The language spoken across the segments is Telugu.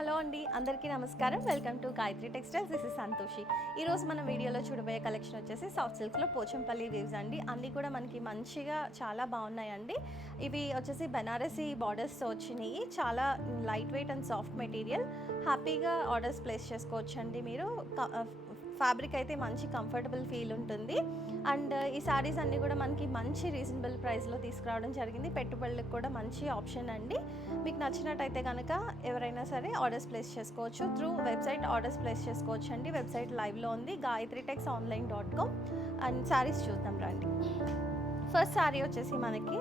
హలో అండి, అందరికీ నమస్కారం. Welcome to Gayatri textiles. This is Santoshi. ఈరోజు మనం వీడియోలో చూడబోయే కలెక్షన్ వచ్చేసి సాఫ్ట్ సిల్క్లో పోచంపల్లి వీవ్స్ అండి. అన్నీ కూడా మనకి మంచిగా చాలా బాగున్నాయండి. ఇవి వచ్చేసి బెనారసీ బార్డర్స్తో వచ్చినాయి. చాలా light weight and soft material. హ్యాపీగా ఆర్డర్స్ ప్లేస్ చేసుకోవచ్చు అండి. మీరు ఫ్యాబ్రిక్ అయితే మంచి కంఫర్టబుల్ ఫీల్ ఉంటుంది. అండ్ ఈ శారీస్ అన్నీ కూడా మనకి మంచి రీజనబుల్ ప్రైస్లో తీసుకురావడం జరిగింది. పెట్టుబడులకు కూడా మంచి ఆప్షన్ అండి. మీకు నచ్చినట్టయితే కనుక ఎవరైనా సరే ఆర్డర్స్ ప్లేస్ చేసుకోవచ్చు. త్రూ వెబ్సైట్ ఆర్డర్స్ ప్లేస్ చేసుకోవచ్చు అండి. వెబ్సైట్ లైవ్లో ఉంది, gayatritex.online.com. అండ్ శారీస్ చూద్దాం రండి. ఫస్ట్ శారీ వచ్చేసి మనకి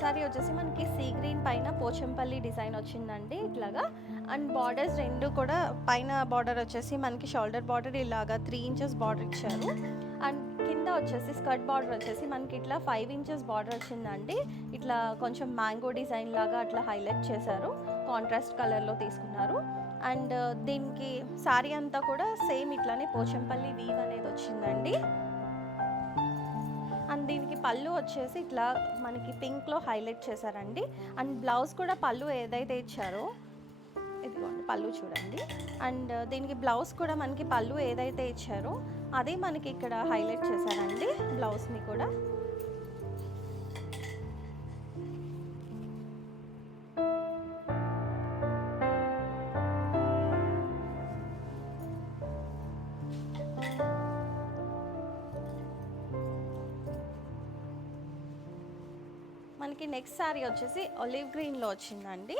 సారీ వచ్చేసి మనకి సీ గ్రీన్ పైన పోచంపల్లి డిజైన్ వచ్చిందండి ఇట్లాగా. అండ్ బార్డర్స్ రెండు కూడా పైన బార్డర్ వచ్చేసి మనకి షోల్డర్ బార్డర్ ఇలాగా 3 ఇంచెస్ బార్డర్ ఇచ్చారు. అండ్ కింద వచ్చేసి స్కర్ట్ బార్డర్ వచ్చేసి మనకి ఇట్లా 5 ఇంచెస్ బార్డర్ వచ్చిందండి. ఇట్లా కొంచెం మ్యాంగో డిజైన్ లాగా అట్లా హైలైట్ చేశారు. కాంట్రాస్ట్ కలర్లో తీసుకున్నారు. అండ్ దీనికి శారీ అంతా కూడా సేమ్ ఇట్లానే పోచంపల్లి వీవ్ అనేది వచ్చిందండి. అండ్ దీనికి పళ్ళు వచ్చేసి ఇట్లా మనకి పింక్లో హైలైట్ చేశారండి. అండ్ బ్లౌజ్ కూడా పళ్ళు ఏదైతే ఇచ్చారో ఇదిగోండి పళ్ళు చూడండి. అండ్ దీనికి బ్లౌజ్ కూడా మనకి పళ్ళు ఏదైతే ఇచ్చారో అదే మనకి ఇక్కడ హైలైట్ చేశారండి బ్లౌజ్ని కూడా. మనకి నెక్స్ట్ శారీ వచ్చేసి ఒలివ్ గ్రీన్లో వచ్చిందండి.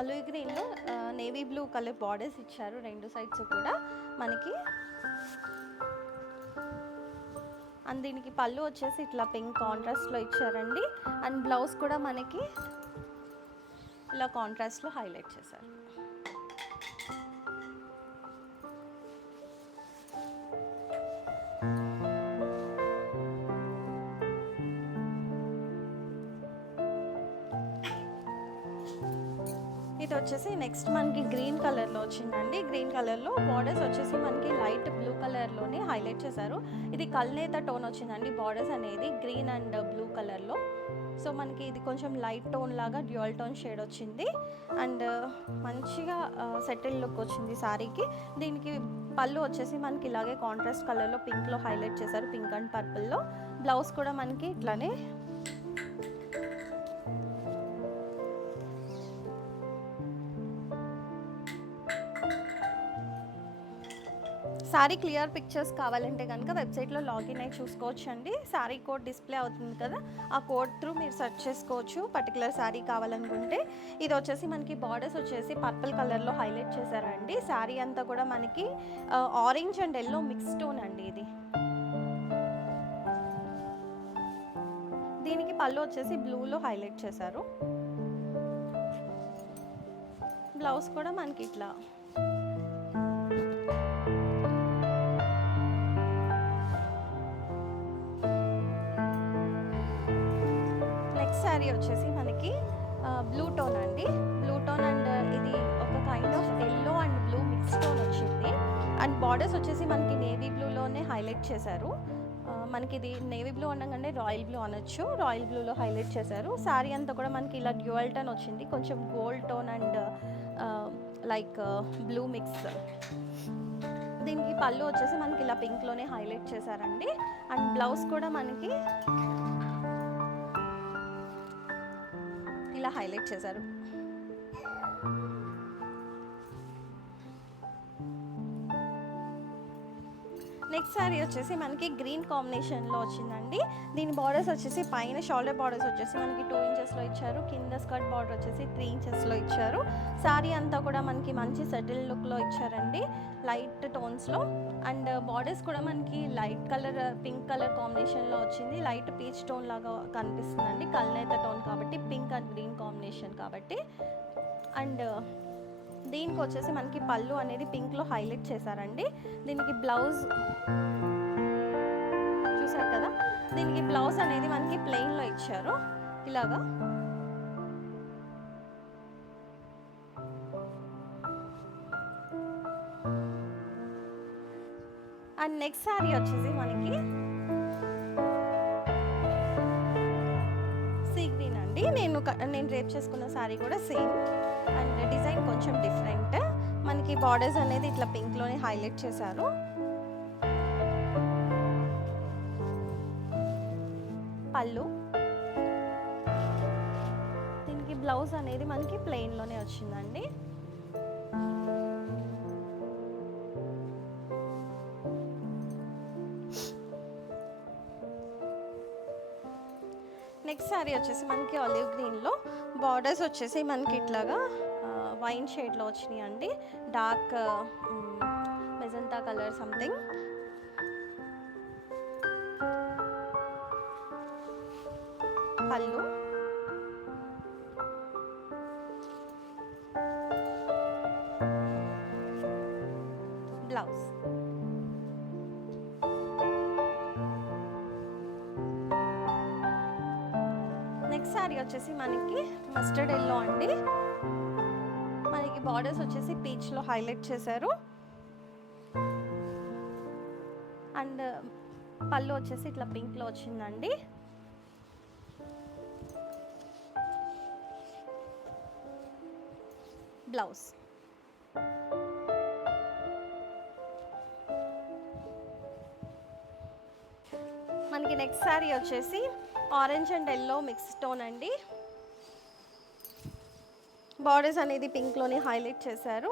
ఒలివ్ గ్రీన్లో నేవీ బ్లూ కలర్ బార్డర్స్ ఇచ్చారు రెండు సైడ్స్ కూడా మనకి. అండ్ దీనికి పళ్ళు వచ్చేసి ఇట్లా పింక్ కాంట్రాస్ట్లో ఇచ్చారండి. అండ్ బ్లౌజ్ కూడా మనకి ఇలా కాంట్రాస్ట్లో హైలైట్ చేశారు. ఇది వచ్చేసి నెక్స్ట్ మనకి గ్రీన్ కలర్లో వచ్చిందండి. గ్రీన్ కలర్లో బార్డర్స్ వచ్చేసి మనకి లైట్ బ్లూ కలర్లోనే హైలైట్ చేశారు. ఇది కల్నేత టోన్ వచ్చిందండి బార్డర్స్ అనేది గ్రీన్ అండ్ బ్లూ కలర్లో. సో మనకి ఇది కొంచెం లైట్ టోన్ లాగా డ్యూయల్ టోన్ షేడ్ వచ్చింది. అండ్ మంచిగా సెటిల్ లుక్ వచ్చింది శారీకి. దీనికి పళ్ళు వచ్చేసి మనకి ఇలాగే కాంట్రాస్ట్ కలర్లో పింక్లో హైలైట్ చేశారు, పింక్ అండ్ పర్పుల్లో. బ్లౌజ్ కూడా మనకి ఇట్లానే శారీ క్లియర్ పిక్చర్స్ కావాలంటే కనుక వెబ్సైట్లో లాగిన్ అయి చూసుకోవచ్చు అండి. శారీ కోడ్ డిస్ప్లే అవుతుంది కదా, ఆ కోడ్ త్రూ మీరు సెర్చ్ చేసుకోవచ్చు పర్టికులర్ శారీ కావాలనుకుంటే. ఇది వచ్చేసి మనకి బార్డర్స్ వచ్చేసి పర్పుల్ కలర్లో హైలైట్ చేశారండి. శారీ అంతా కూడా మనకి orange and yellow mix tone అండి ఇది. దీనికి పళ్ళు వచ్చేసి బ్లూలో హైలైట్ చేశారు. బ్లౌజ్ కూడా మనకి ఇట్లా శారీ వచ్చేసి మనకి బ్లూ టోన్ అండి. బ్లూ టోన్ అండ్ ఇది ఒక kind of yellow and blue mix tone వచ్చింది. అండ్ బార్డర్స్ వచ్చేసి మనకి నేవీ బ్లూలోనే హైలైట్ చేశారు. మనకి ఇది నేవీ బ్లూ అనగానే రాయల్ బ్లూ అనొచ్చు, రాయల్ బ్లూలో హైలైట్ చేశారు. శారీ అంతా కూడా మనకి ఇలా డ్యూయల్ టోన్ వచ్చింది, కొంచెం gold tone and like blue mix. దీనికి పళ్ళు వచ్చేసి మనకి ఇలా పింక్లోనే హైలైట్ చేశారండి. అండ్ బ్లౌజ్ కూడా మనకి ఇలా హైలైట్ చేశారు. నెక్స్ట్ శారీ వచ్చేసి మనకి గ్రీన్ కాంబినేషన్లో వచ్చిందండి. దీని బార్డర్స్ వచ్చేసి పైన షోల్డర్ బార్డర్స్ వచ్చేసి మనకి 2 ఇంచెస్లో ఇచ్చారు, కింద స్కర్ట్ బార్డర్ వచ్చేసి 3 ఇంచెస్లో ఇచ్చారు. శారీ అంతా కూడా మనకి మంచి సెటిల్ లుక్లో ఇచ్చారండి, లైట్ టోన్స్లో. అండ్ బార్డర్స్ కూడా మనకి లైట్ కలర్ పింక్ కలర్ కాంబినేషన్లో వచ్చింది. లైట్ పీచ్ టోన్ లాగా కనిపిస్తుందండి, కల్నేత టోన్ కాబట్టి, పింక్ అండ్ గ్రీన్ కాంబినేషన్ కాబట్టి. అండ్ దీనికి వచ్చేసి మనకి పళ్ళు అనేది పింక్లో హైలైట్ చేశారండి. దీనికి బ్లౌజ్ చూసారు కదా, దీనికి బ్లౌజ్ అనేది మనకి ప్లెయిన్లో ఇచ్చారు ఇలాగా. అండ్ నెక్స్ట్ శారీ వచ్చేసి మనకి నేను రేప్ చేసుకున్న శారీ కూడా సేమ్, అండ్ డిజైన్ కొంచెం డిఫరెంట్. మనకి బార్డర్స్ అనేది ఇట్లా పింక్లోనే హైలైట్ చేశారు. పళ్ళు, దీనికి బ్లౌజ్ అనేది మనకి ప్లెయిన్లోనే వచ్చిందండి. నెక్స్ట్ శారీ వచ్చేసి మనకి ఆలివ్ గ్రీన్లో బార్డర్స్ వచ్చేసి మనకి ఇట్లాగా వైన్ షేడ్లో వచ్చినాయి అండి. Dark magenta colour something. పళ్ళు, బ్లౌజ్. నెక్స్ట్ శారీ వచ్చేసి మనకి మస్టర్డ్ ఎల్లో అండి. మనకి బార్డర్స్ వచ్చేసి పీచ్లో హైలైట్ చేశారు, అండ్ పళ్ళు వచ్చేసి ఇట్లా పింక్లో వచ్చిందండి. బ్లౌజ్. మనకి నెక్స్ట్ శారీ వచ్చేసి orange and yellow mix tone అండి. బార్డర్స్ అనేది పింక్లోని హైలైట్ చేశారు,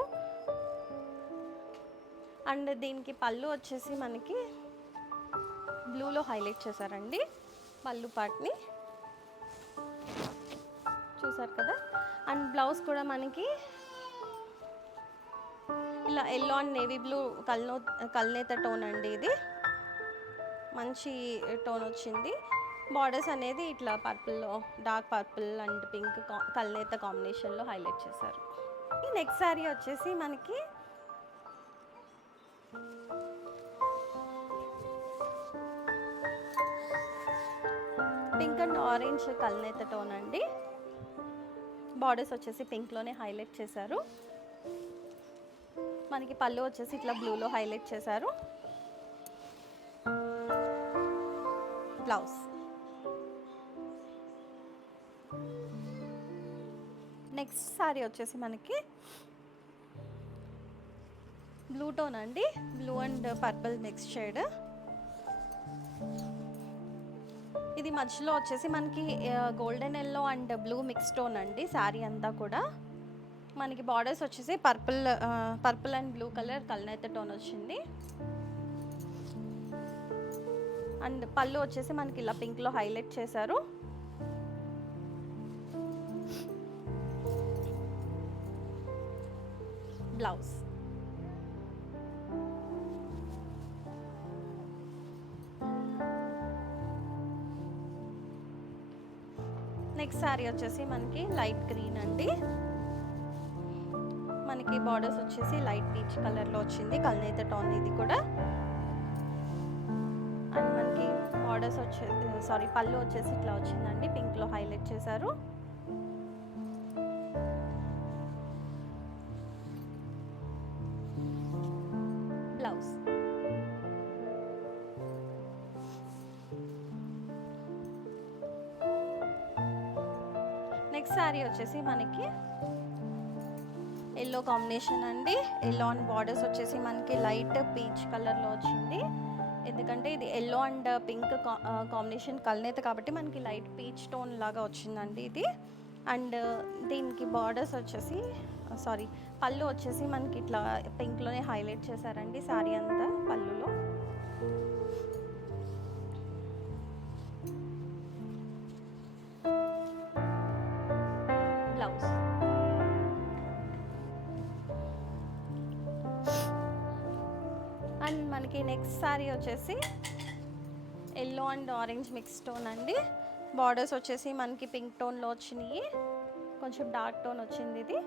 అండ్ దీనికి పళ్ళు వచ్చేసి మనకి బ్లూలో హైలైట్ చేశారండి. పళ్ళు పార్ట్ని చూసారు కదా. అండ్ బ్లౌజ్ కూడా మనకి ఇలా ఎల్లో అండ్ నేవీ బ్లూ కల్నేత టోన్ అండి. ఇది మంచి టోన్ వచ్చింది. బార్డర్స్ అనేది ఇట్లా పర్పుల్లో, డార్క్ పర్పుల్ అండ్ పింక్ కల్నేత కాంబినేషన్లో హైలైట్ చేశారు. ఈ నెక్స్ట్ శారీ వచ్చేసి మనకి పింక్ అండ్ ఆరెంజ్ కల్నేత టోన్ అండి. బార్డర్స్ వచ్చేసి పింక్లోనే హైలైట్ చేశారు. మనకి పళ్ళు వచ్చేసి ఇట్లా బ్లూలో హైలైట్ చేశారు. బ్లౌజ్. నెక్స్ట్ శారీ వచ్చేసి మనకి బ్లూ టోన్ అండి. Blue and purple mix shade. ఇది మధ్యలో వచ్చేసి మనకి golden yellow and blue mix tone అండి. శారీ అంతా కూడా మనకి బార్డర్స్ వచ్చేసి పర్పుల్ అండ్ బ్లూ కలర్ కల్నేత టోన్ వచ్చింది, అండ్ పళ్ళు వచ్చేసి మనకి ఇలా పింక్లో హైలైట్ చేశారు. బ్లౌజ్. నెక్స్ట్ శారీ వచ్చేసి మనకి లైట్ గ్రీన్ అండి. మనకి బార్డర్స్ వచ్చేసి లైట్ పీచ్ కలర్లో వచ్చింది, కల్నేత టోన్ ఇది కూడా. అండ్ మనకి బార్డర్స్ వచ్చేసి పళ్ళు వచ్చేసి ఇట్లా వచ్చిందండి, పింక్లో హైలైట్ చేశారు. బ్లౌజ్. నెక్స్ట్ శారీ వచ్చేసి మనకి ఎల్లో కాంబినేషన్ అండి. ఎల్లో అండ్ బార్డర్స్ వచ్చేసి మనకి లైట్ పీచ్ కలర్లో వచ్చింది, ఎందుకంటే ఇది ఎల్లో అండ్ పింక్ కాంబినేషన్ కల్నేత కాబట్టి మనకి లైట్ పీచ్ టోన్ లాగా వచ్చిందండి ఇది. అండ్ దీనికి బార్డర్స్ వచ్చేసి పళ్ళు వచ్చేసి మనకి ఇట్లా పింక్లోనే హైలైట్ చేశారండి శారీ అంతా పళ్ళులో. బ్లౌజ్. అండ్ మనకి నెక్స్ట్ శారీ వచ్చేసి yellow and orange mix tone అండి. బార్డర్స్ వచ్చేసి మనకి పింక్ టోన్లో వచ్చినాయి, కొంచెం డార్క్ టోన్ వచ్చింది ఇది.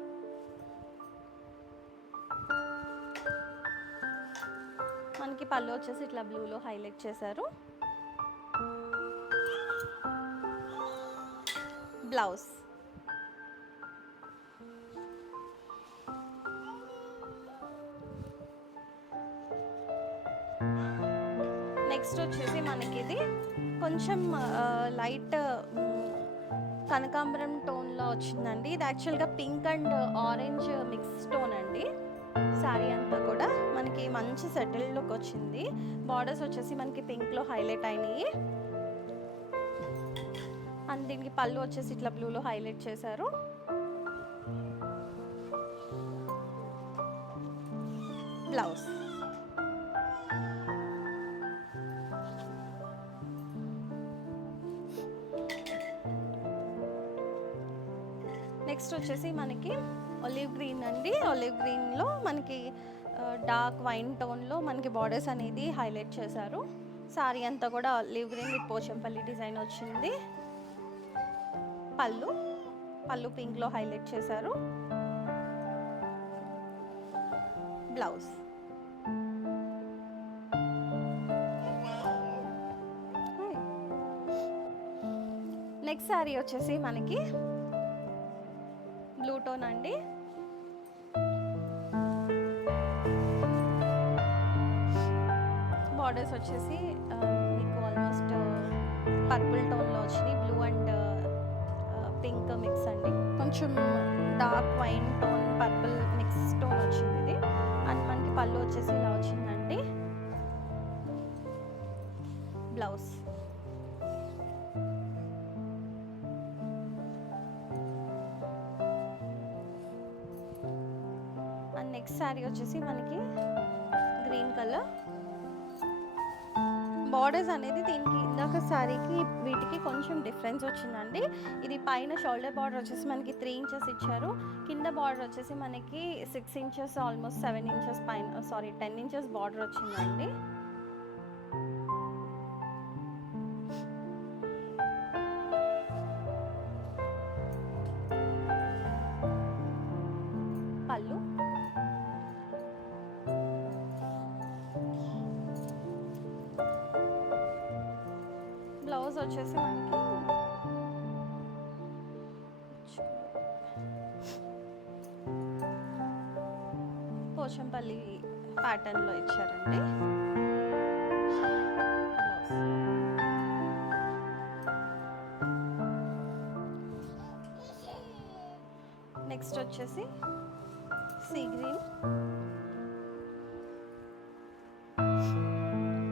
మనకి పళ్ళు వచ్చేసి ఇట్లా బ్లూలో హైలైట్ చేశారు. బ్లౌజ్. నెక్స్ట్ వచ్చేసి మనకి ఇది కొంచెం లైట్ కనకాంబరం టోన్లో వచ్చిందండి. ఇది యాక్చువల్గా pink and orange mix tone అండి. శారీ అంతా కూడా మనకి మంచి సెటిల్ లుక్ వచ్చింది. బార్డర్స్ వచ్చేసి మనకి పింక్లో హైలైట్ అయినాయి. అండ్ దీనికి పళ్ళు వచ్చేసి ఇట్లా బ్లూలో హైలైట్ చేశారు. బ్లౌజ్ నెక్స్ట్ వచ్చేసి మనకి ఒలివ్ గ్రీన్ అండి. ఒలివ్ గ్రీన్లో మనకి డార్క్ వైన్ టోన్లో మనకి బార్డర్స్ అనేది హైలైట్ చేశారు. సారీ అంతా కూడా olive green with Pochampally design వచ్చింది. పళ్ళు పింక్లో హైలైట్ చేశారు. బ్లౌజ్ నెక్స్ట్ శారీ వచ్చేసి మనకి బ్లూ టోన్ అండి. బార్డర్స్ వచ్చేసి మీకు ఆల్మోస్ట్ పర్పుల్ టోన్లో వచ్చినాయి. బ్లూ అండ్ పింక్ మిక్స్ అండి. కొంచెం dark wine tone purple mix tone వచ్చింది ఇది. అండ్ మనకి పళ్ళు వచ్చేసి ఇలా వచ్చిందండి. బ్లౌజ్ అండ్ నెక్స్ట్ శారీ వచ్చేసి మనకి గ్రీన్ కలర్. బార్డర్స్ అనేది దీనికి ఇందాక శారీకి వీటికి కొంచెం డిఫరెన్స్ వచ్చిందండి. ఇది పైన షోల్డర్ బార్డర్ వచ్చేసి మనకి 3 ఇంచెస్ ఇచ్చారు. కింద బార్డర్ వచ్చేసి మనకి 6 ఇంచెస్ ఆల్మోస్ట్ 7 ఇంచెస్ పైన 10 ఇంచెస్ బార్డర్ వచ్చిందండి. పళ్ళు బ్లౌజ్ వచ్చేసి మనకి పోచంపల్లి ప్యాటర్న్లో ఇచ్చారండి. నెక్స్ట్ వచ్చేసి సీ గ్రీన్.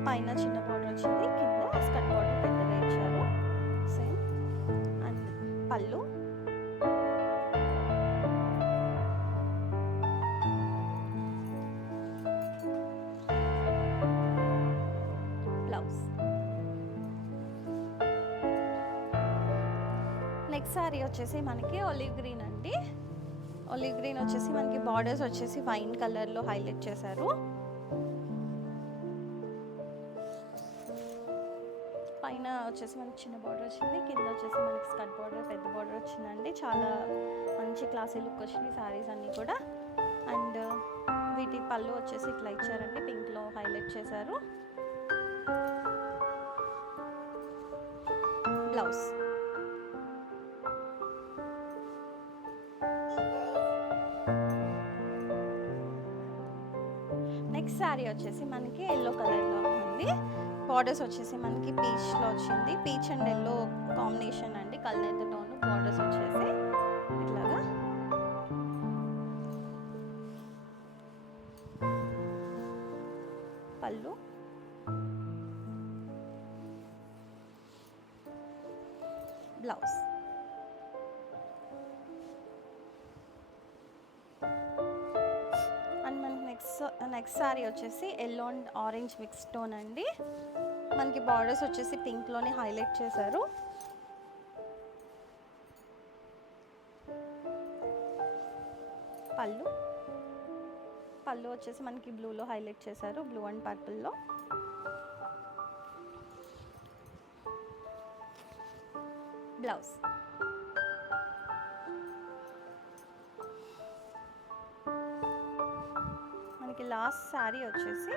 పైన చిన్న బార్డర్ వచ్చింది, కింద స్కర్ట్ బార్డర్ పెద్దగా ఇచ్చారు. సేమ్ అండ్ పళ్ళు బ్లౌజ్. నెక్స్ట్ శారీ వచ్చేసి మనకి ఒలివ్ గ్రీన్ అండి. ఒలివ్ గ్రీన్ వచ్చేసి మనకి బార్డర్స్ వచ్చేసి వైన్ కలర్లో హైలైట్ చేశారు. పైన వచ్చేసి మనకి చిన్న బార్డర్ వచ్చింది, కింద వచ్చేసి మనకి స్కర్ట్ బార్డర్ పెద్ద బార్డర్ వచ్చిందండి. చాలా మంచి క్లాసీ లుక్ వచ్చినాయి శారీస్ అన్నీ కూడా. అండ్ వీటి పళ్ళు వచ్చేసి ఇట్లా ఇచ్చారండి, పింక్లో హైలైట్ చేశారు. బ్లౌజ్ నెక్స్ట్ శారీ వచ్చేసి మనకి ఎల్లో కలర్లో ఉంది. బార్డర్స్ వచ్చేసి మనకి పీచ్లో వచ్చింది. పీచ్ అండ్ ఎల్లో కాంబినేషన్ అండి. కలనేత టోన్ బార్డర్స్ వచ్చేసి ఇట్లాగా. పళ్ళు బ్లౌజ్ అండ్ మనకి నెక్స్ట్ శారీ వచ్చేసి yellow and orange mix tone అండి. మనకి బార్డర్స్ వచ్చేసి పింక్లోనే హైలైట్ చేశారు. పళ్ళు వచ్చేసి మనకి బ్లూలో హైలైట్ చేశారు, బ్లూ అండ్ పర్పుల్లో. బ్లౌజ్ మనకి లాస్ట్ శారీ వచ్చేసి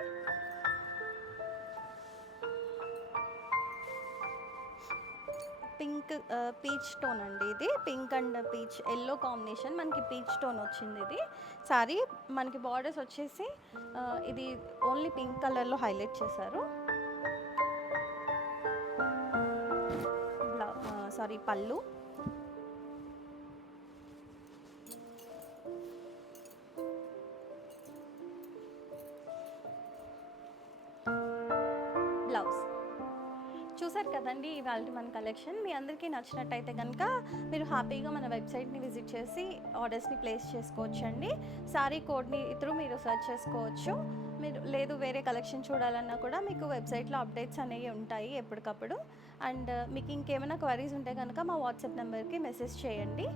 పింక్ పీచ్ టోన్ అండి. ఇది pink and peach yellow combination, మనకి పీచ్ టోన్ వచ్చింది ఇది శారీ. మనకి బార్డర్స్ వచ్చేసి ఇది ఓన్లీ పింక్ కలర్లో హైలైట్ చేశారు. పళ్ళు చూసారు కదండి ఇవాళ మన కలెక్షన్. మీ అందరికీ నచ్చినట్టయితే కనుక మీరు హ్యాపీగా మన వెబ్సైట్ని విజిట్ చేసి ఆర్డర్స్ని ప్లేస్ చేసుకోవచ్చండి. సారీ కోడ్ని త్రూ మీరు సెర్చ్ చేసుకోవచ్చు. మీరు లేదు వేరే కలెక్షన్ చూడాలన్నా కూడా మీకు వెబ్సైట్లో అప్డేట్స్ అనేవి ఉంటాయి ఎప్పటికప్పుడు. అండ్ మీకు ఇంకేమైనా క్వరీస్ ఉంటే కనుక మా వాట్సాప్ నెంబర్కి మెసేజ్ చేయండి.